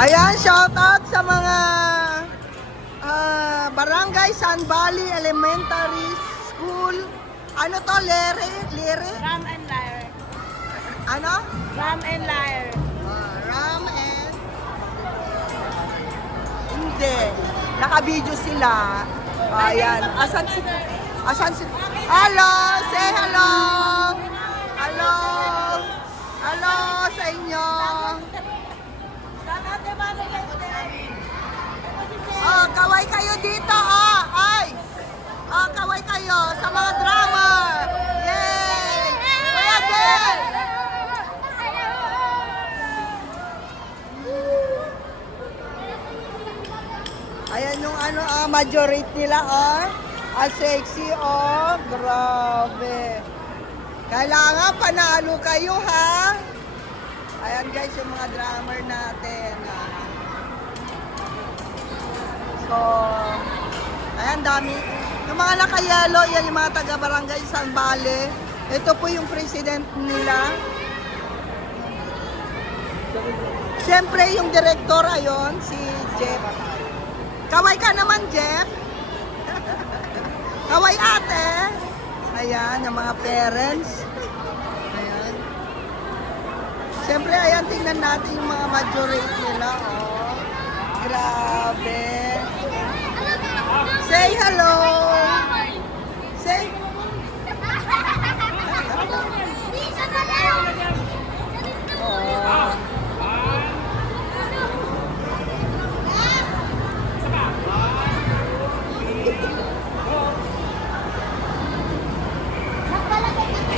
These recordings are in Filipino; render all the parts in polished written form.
Ayan, shoutout sa mga Barangay San Valley Elementary School. Ano to, Lere? Ram and Lyre. Ano? Ram and Lyre. Ram and... Hindi. Naka-video sila. Ayan. Asan si... Hello! Say hello! Hello! Hello sa inyo! Oh, kaway kayo dito, oh! Ay! Oh, kaway kayo sa mga drummer! Yay! Kuya Del! Ayan yung ano, majority nila, oh. Sexy, oh. Grabe. Kailangan panalo kayo, ha? Ayan guys, yung mga drummer natin. So, ayan, dami. Yung mga naka-yellow, yan yung mga taga-barangay San Valley. Ito po yung president nila. Siyempre, yung director, ayon, si Jeff. Kaway ka naman, Jeff. Kaway ate. Ayan, yung mga parents. Ayan. Siyempre, ayan, tingnan natin yung mga majority nila. Oh, grabe. Say hello. Say. Oh.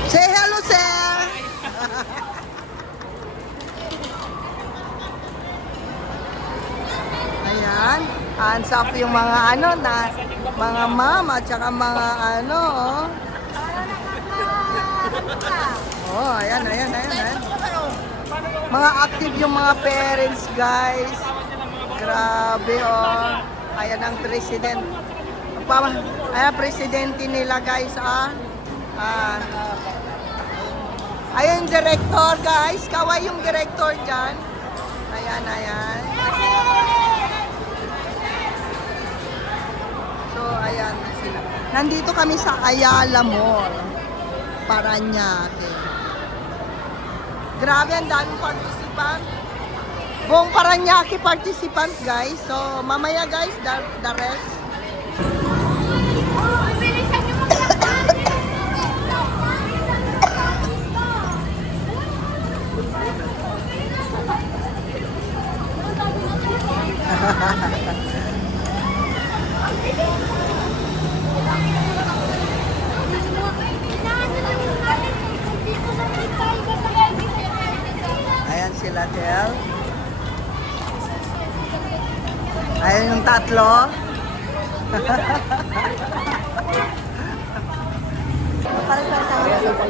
Say hello, sir. Ayan, hands up yung mga ano na mga mama at saka mga ano, oh. Oh, ayan. Mga active yung mga parents, guys. Grabe, oh. Ayan ang president. Ayan, presidente nila, guys, ah. Ayun, director, guys. Kaway yung director dyan. Ayan. So, ayan sila. Nandito kami sa Ayala Mall. Paranaque. Grabe, ang daming participant. Buong Paranaque participant, guys. So, mamaya, guys, the rest. Ayan sila, Del. Ayan yung tatlo.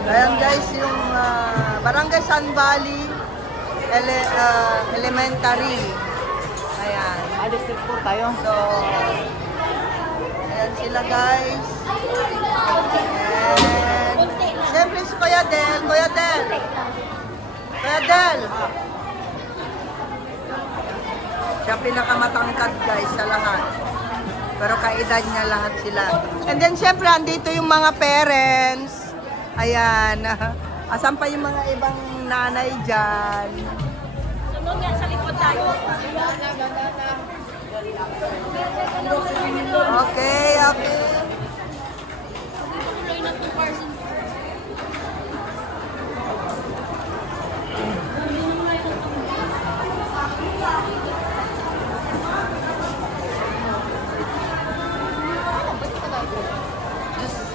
Ayan guys, yung Barangay San Valley Elementary. Ayan. District 4 tayo. So, ayan sila guys. And, siyempre si Kuya Del. Siya pinakamatangkad guys sa lahat. Pero kaedad niya lahat sila. And then siyempre andito yung mga parents. Ayan. Asan pa yung mga ibang nanay dyan? Sunod nga sa likod tayo. Okay.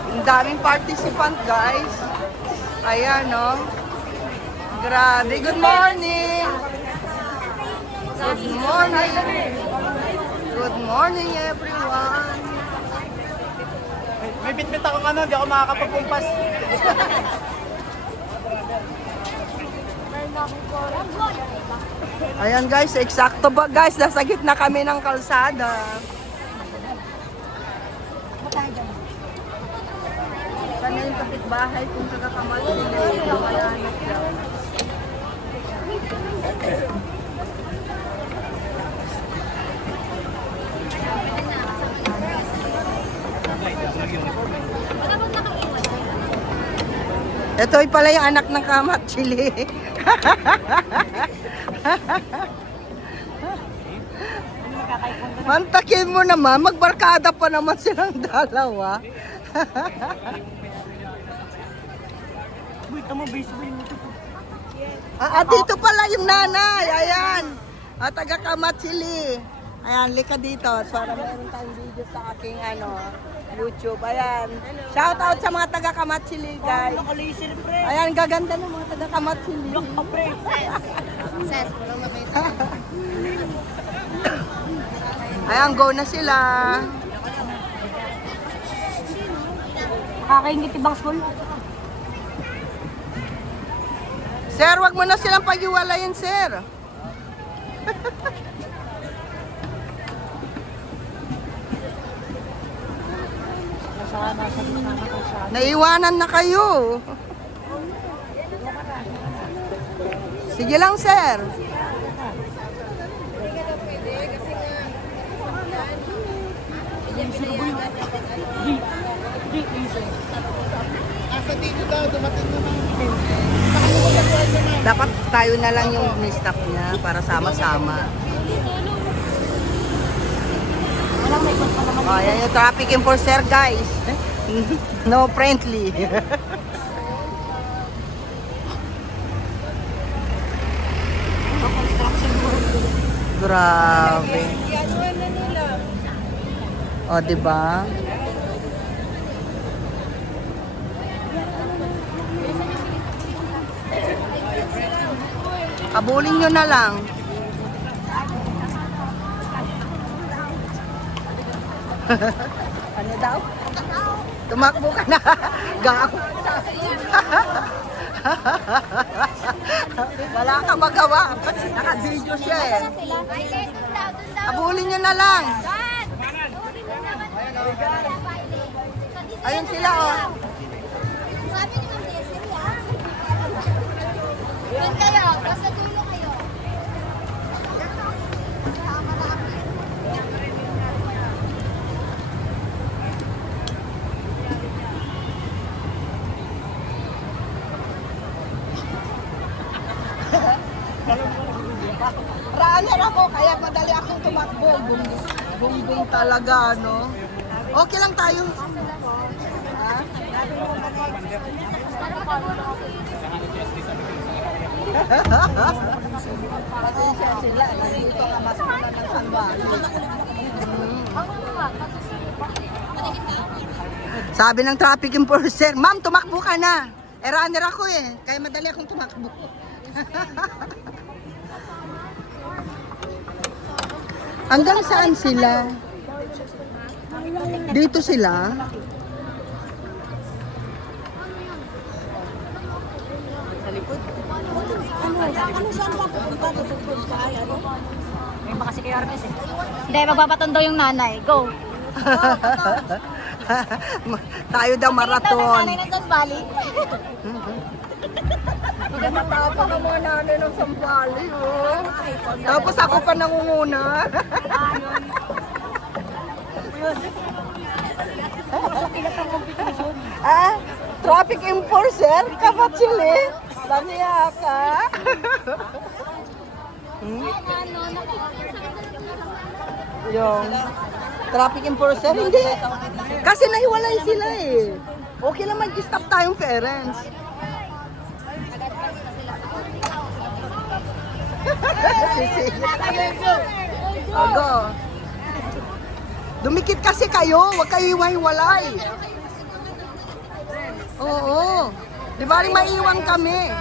Ang daming participant, guys. Ayan, no? Grabe. Good morning! Good morning, everyone! May bitbit akong ano, di ako makakapagpumpas. Ayan guys, eksakto ba guys? Nasa gitna kami ng kalsada. Sana yung kapitbahay kung kagakamal nila yung kaya Ito pala yung anak ng Kamat Chili. Mantakin mo naman, magbarkada pa naman silang dalawa. Dito pala yung nanay. Ayan. Taga Kamat Chili. Ayan, lika dito. Para meron tayong video sa aking YouTube. Ayan. Shout out sa mga taga Kamat Chili, guys. Ayan, gaganda ng mga taga Kamat Chili. Ayan, go na sila. Kakaingit ibang school. Sir, wag mo na silang pag-iwalayin, sir. Naiwanan na kayo. Sige lang, sir. Dapat tayo na lang yung ni-stop niya para sama-sama. Ayan yung traffic enforcer, guys. No friendly. Grabe. O, diba? Habulin nyo na lang. Ano daw? Tumakbo ka na. Gago. Wala ka magawa. Naka-video siya eh. Habulin nyo na lang. Ayun sila oh. Sabi ni Ma'am Desiree, ha? Doon kayo, basta dulo kayo. Runner ako, kaya madali akong tumakbo. Bumbong talaga, ano? Okay lang tayo. Ha? Pasensya sila. Nandito ka mas muna ng samba. Sabi ng traffic enforcer, ma'am, tumakbo ka na. Runner ako eh. Kaya madali akong tumakbo. Hanggang saan sila? Dito sila? Sa likod? Ano saan ba? May baka si KRS eh. Hindi, magpapatan daw yung nanay. Go! Tayo daw marathon. Sanay ng San Valley. Matapang ang mga nanay ng Sambali, oh. Tapos ako pa nangunguna. Traffic enforcer? Kapat sila. Lamiya ka. Yung traffic enforcer, hindi. Kasi nahiwalay sila eh. Okay lang mag-stop tayong parents. Ago. Dumikit kasi kayo, huwag kayo iwahiwalay. Oo. Di ba rin maiwan kami?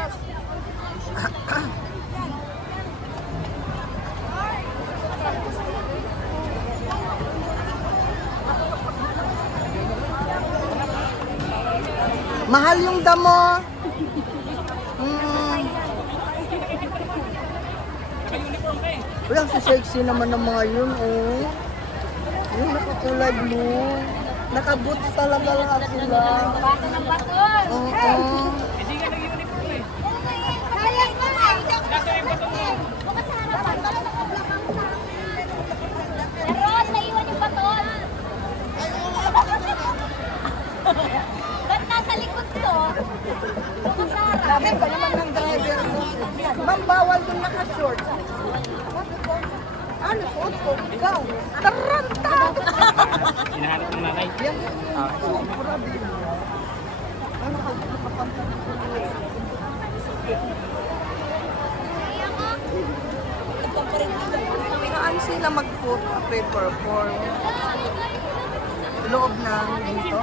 Mahal yung damo. Wala, si sexy naman ng mga yun, oh. Yung nakakulay blue. Nakaboots talaga lahat sila. Bato ng bato. Oo. Hindi ka nag-uniform eh. Sayang mo nga. Bukas sa harapan. Para nakablock ang sa harapan. Pero naiwan yung Sabi ba naman ng driver mo? Ma'am, bawal yung naka-short. Ano, suot ko? Ikaw. Taranta! Hinahanap ng nanay. Yan yung grabe. Ano ka? Saan sila mag-food pre-perform? Loob ng dito?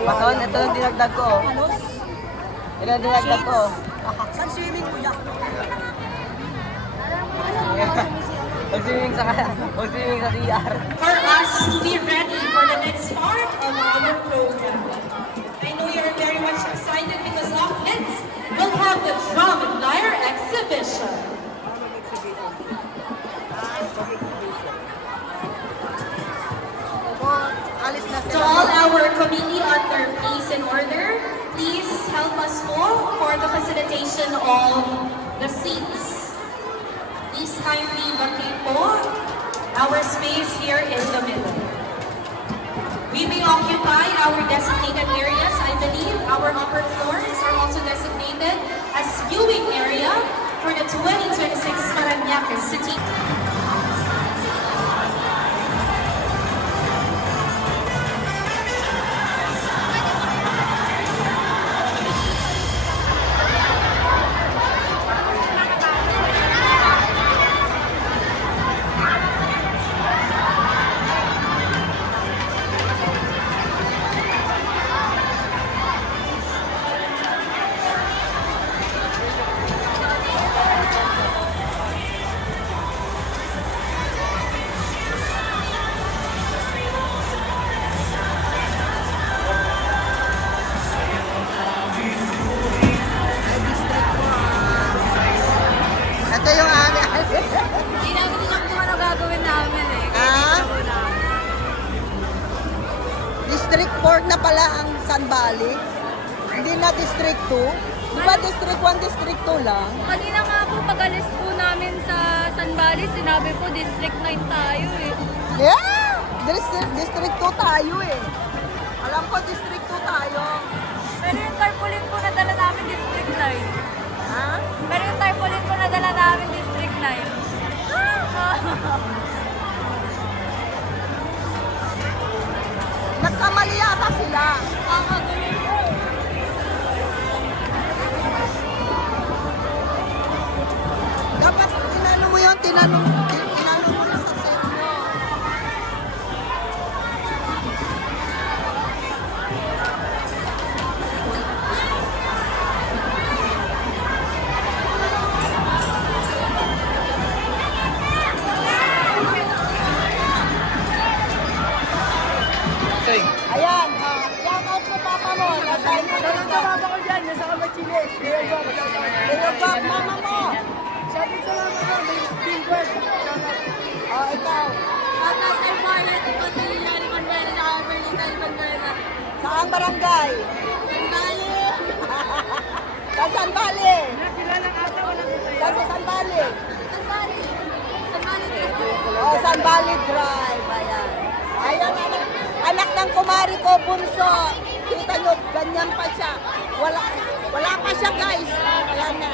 Baton, ito yung dinagdag ko. Ito yung dinagdag ko. Saan swimming mo yan? Mag-swimming sa CR. For us to be ready for the next part of our program. I know you're very much excited because up next, we'll have the drum and lyre exhibition. Alis na To sila. all our committee on their peace and order, please help us all for the facilitation of the seats. Please kindly vacate po our space here in the middle. We may occupy our designated areas. I believe our upper floors are also designated as viewing area for the 2026 Parañaque City. Ito yung amin. Hindi namin alam kung ano gagawin namin eh. Ah? District 4 na pala ang San Valley. Hindi na District 2. Di ba District 1, District 2 lang? Kanina nga po, pag-alis po namin sa San Valley, sinabi po District 9 tayo eh. Yeah! District 2 tayo eh. Alam ko District 2 tayo. Pero yung tarpaulin po nadala namin District 9. Ha? Pero yung tarpaulin po nadala namin District 9. Nagkamali yata sila. Dapat tinanong mo yun, tinanong mo yun sa set mo. Ayan, shout out sa papa mo. Nasaan mo dito? Sa papa ko dyan, nasa ka Chile. Leo mama mo. Sabi sa mama mo, Team Work. Oh, ikaw. At ay Violet, kasi yan, Manuela na Berlita, Manuela. Saan barangay? San Valley! Sa San Valley. Saan sa San Valley? San Valley! San Valley! Oh, San Valley Drive. Ayan. Ayan, anak ng kumari ko, bunso. Kita nyo, ganyan pa siya. Wala pa siya, guys. Ayan na.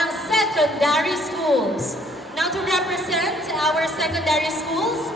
ng secondary schools. Now to represent our secondary schools,